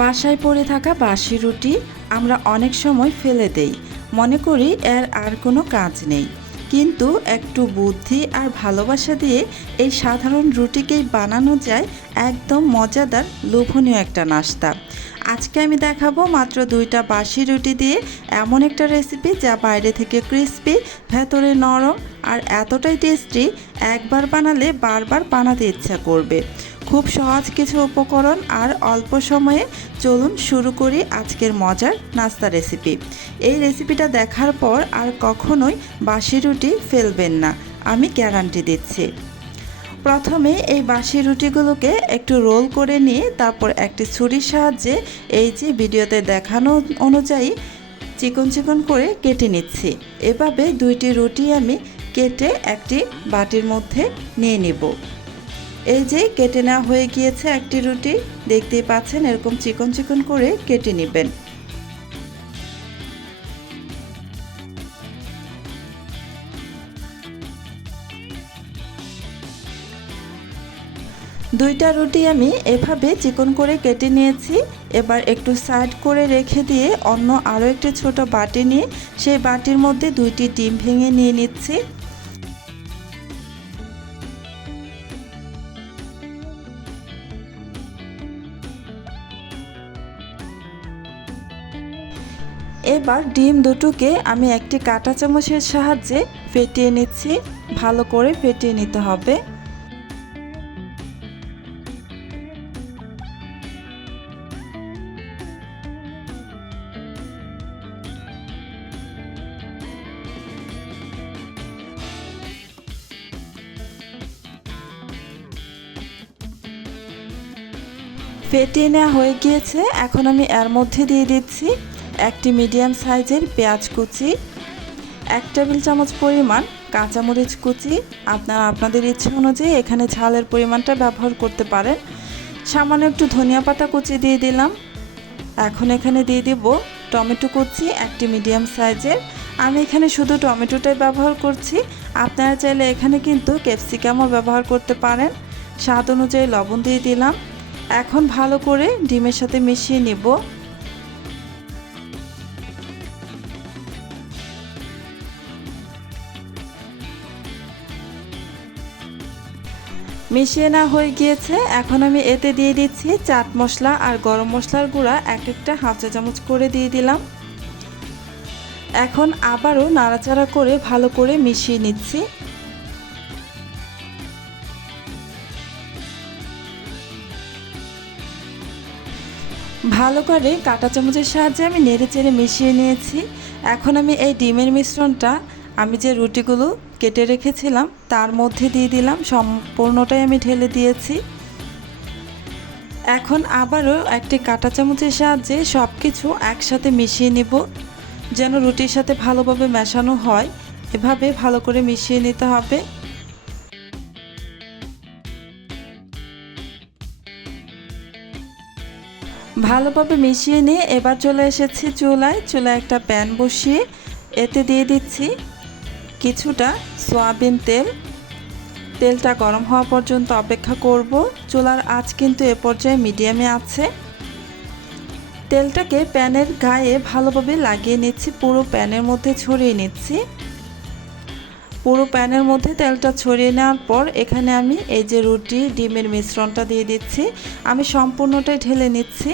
বাসায় পড়ে থাকা বাসি রুটি আমরা অনেক সময় ফেলে দেই, মনে করি এর আর কোনো কাজ নেই। কিন্তু একটু বুদ্ধি আর ভালোবাসা দিয়ে এই সাধারণ রুটিকেই বানানো যায় একদম মজাদার লোভনীয় একটা নাস্তা। আজকে আমি দেখাবো মাত্র 2টা বাসি রুটি দিয়ে এমন একটা রেসিপি যা বাইরে থেকে ক্রিস্পি, ভেতরে নরম আর এতটাই টেস্টি, একবার বানালে বারবার বানাতে ইচ্ছা করবে। খুব সহজ কিছু উপকরণ আর অল্প সময়ে চলুন শুরু করি আজকের মজার নাস্তা রেসিপি। এই রেসিপিটা দেখার পর আর কখনোই বাসি রুটি ফেলবেন না, আমি গ্যারান্টি দিচ্ছি। প্রথমে এই বাসি রুটিগুলোকে একটু রোল করে নিয়ে তারপর একটি ছুরির সাহায্যে এই যে ভিডিওতে দেখানো অনুযায়ী চিকন চিকন করে কেটে নিচ্ছি। এভাবে 2টি রুটি আমি কেটে একটি বাটির মধ্যে নিয়ে নেব। এই যে কেটে নেওয়া হয়ে গিয়েছে একটি রুটি, দেখতেই পাচ্ছেন এরকম চিকন চিকন করে কেটে নেবেন। দুইটা রুটি আমি এভাবে চিকন করে কেটে নিয়েছি। এবার একটু সাইড করে রেখে দিয়ে অন্য আরও একটি ছোট বাটি নিয়ে সেই বাটির মধ্যে 2টি ডিম ভেঙে নিয়ে নিচ্ছি। এবার ডিম দুটোকে আমি একটি কাঁটা চামচের সাহায্যে ফেটিয়ে নিচ্ছি। ভালো করে ফেটিয়ে নিতে হবে। ফেটিয়ে নেওয়া হয়ে গিয়েছে। এখন আমি এর মধ্যে দিয়ে দিচ্ছি একটি মিডিয়াম সাইজের পেঁয়াজ কুচি, 1 টেবিল চামচ পরিমাণ কাঁচামরিচ কুচি। আপনারা আপনাদের ইচ্ছে অনুযায়ী এখানে ঝালের পরিমাণটা ব্যবহার করতে পারেন। সামান্য একটু ধনিয়া পাতা কুচি দিয়ে দিলাম। এখন এখানে দিয়ে দেব টমেটো কুচি, একটি মিডিয়াম সাইজের। আমি এখানে শুধু টমেটোটাই ব্যবহার করছি, আপনারা চাইলে এখানে কিন্তু ক্যাপসিকামও ব্যবহার করতে পারেন। স্বাদ অনুযায়ী লবণ দিয়ে দিলাম। এখন ভালো করে ডিমের সাথে মিশিয়ে নেব। মিশিয়ে নেওয়া হয়ে গিয়েছে। এখন আমি এতে দিয়ে দিচ্ছি চাট মশলা আর গরম মশলার গুঁড়া এক একটা হাফ চা চামচ করে দিয়ে দিলাম। এখন আবারও নাড়াচাড়া করে ভালো করে মিশিয়ে নিচ্ছি। ভালো করে কাঁটা চামচের সাহায্যে আমি নেড়ে চেড়ে মিশিয়ে নিয়েছি। এখন আমি এই ডিমের মিশ্রণটা আমি যে রুটিগুলো কেটে রেখেছিলাম তার মধ্যে দিয়ে দিলাম। সম্পূর্ণটাই আমি ঢেলে দিয়েছি। এখন আবারও একটি কাঁটা চামচের সাহায্যে সব কিছু একসাথে মিশিয়ে নিব, যেন রুটির সাথে ভালোভাবে মেশানো হয়। এভাবে ভালো করে মিশিয়ে নিতে হবে। ভালোভাবে মিশিয়ে নিয়ে এবার চলে এসেছি চুলায় একটা প্যান বসিয়ে এতে দিয়ে দিচ্ছি কিছুটা সয়াবিন তেল। তেলটা গরম হওয়া পর্যন্ত অপেক্ষা করব। চুলার আঁচ কিন্তু এ পর্যায়ে মিডিয়ামে আছে। তেলটাকে প্যানের গায়ে ভালোভাবে লাগিয়ে নিচ্ছি, পুরো প্যানের মধ্যে ছড়িয়ে নিচ্ছি। পুরো প্যানের মধ্যে তেলটা ছড়িয়ে নেওয়ার পর এখানে আমি এই যে রুটি ডিমের মিশ্রণটা দিয়ে দিচ্ছি। আমি সম্পূর্ণটাই ঢেলে নিচ্ছি।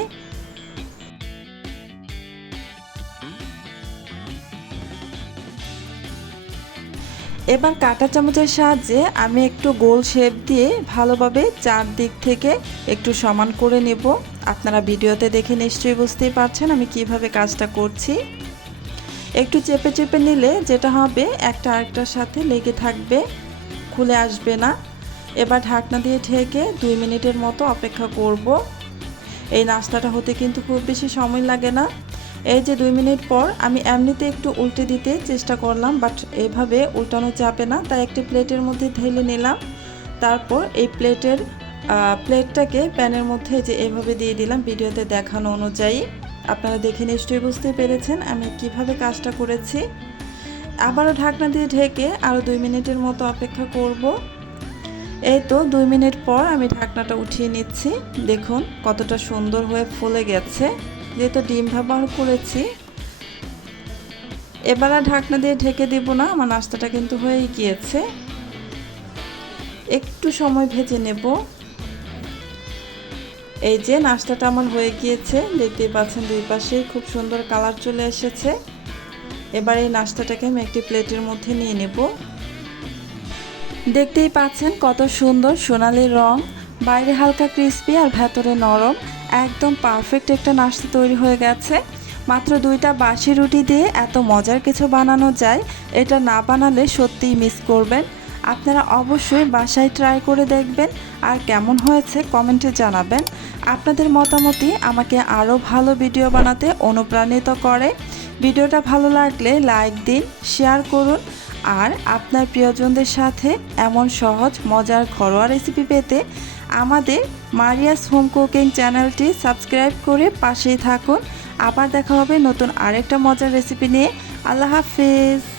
এবার কাঁটা চামচের সাহায্যে আমি একটু গোল শেপ দিয়ে ভালোভাবে চারদিক থেকে একটু সমান করে নেব। আপনারা ভিডিওতে দেখে নিশ্চয়ই বুঝতেই পারছেন আমি কিভাবে কাজটা করছি। একটু চেপে চেপে নিলে যেটা হবে একটা আরেকটার সাথে লেগে থাকবে, খুলে আসবে না। এবার ঢাকনা দিয়ে ঢেকে 2 মিনিটের মতো অপেক্ষা করব। এই নাস্তাটা হতে কিন্তু খুব বেশি সময় লাগে না। এই যে 2 মিনিট পর আমি এমনিতে একটু উল্টে দিতে চেষ্টা করলাম, বাট এভাবে উল্টানো যাবে না, তাই একটি প্লেটের মধ্যে ঢেলে নিলাম। তারপর এই প্লেটটাকে প্যানের মধ্যে যে এভাবে দিয়ে দিলাম ভিডিওতে দেখানো অনুযায়ী। আপনারা দেখে নিশ্চয়ই বুঝতে পেরেছেন আমি কিভাবে কাজটা করেছি। আবারও ঢাকনা দিয়ে ঢেকে আরও 2 মিনিটের মতো অপেক্ষা করব। এই তো 2 মিনিট পর আমি ঢাকনাটা উঠিয়ে নিচ্ছি। দেখুন কতটা সুন্দর হয়ে ফুলে গেছে। যেহেতু ডিম ব্যবহার করেছি, এবার আর ঢাকনা দিয়ে ঢেকে দেব না, আমার নাস্তাটা কিন্তু হয়েই গিয়েছে। একটু সময় ভেজে নেব। এই যে নাস্তাটা আমার হয়ে গিয়েছে, দেখতেই পাচ্ছেন দুই পাশেই খুব সুন্দর কালার চলে এসেছে। এবার এই নাস্তাটাকে আমি একটি প্লেটের মধ্যে নিয়ে নেব। দেখতেই পাচ্ছেন কত সুন্দর সোনালি রং, বাইরে হালকা ক্রিস্পি আর ভেতরে নরম, একদম পারফেক্ট একটা নাস্তা তৈরি হয়ে গেছে। মাত্র 2টা বাসি রুটি দিয়ে এত মজার কিছু বানানো যায়, এটা না বানালে সত্যিই মিস করবেন। আপনারা অবশ্যই বাসায় ট্রাই করে দেখবেন আর কেমন হয়েছে কমেন্টে জানাবেন। আপনাদের মতামতই আমাকে আরও ভালো ভিডিও বানাতে অনুপ্রাণিত করে। ভিডিওটা ভালো লাগলে লাইক দিন, শেয়ার করুন আর আপনার প্রিয়জনদের সাথে এমন সহজ মজার ঘরোয়া রেসিপি পেতে আমাদের মারিয়াস হোম কুকিং চ্যানেলটি সাবস্ক্রাইব করে পাশেই থাকুন। আবার দেখা হবে নতুন আরেকটা মজার রেসিপি নিয়ে। আল্লাহ হাফেজ।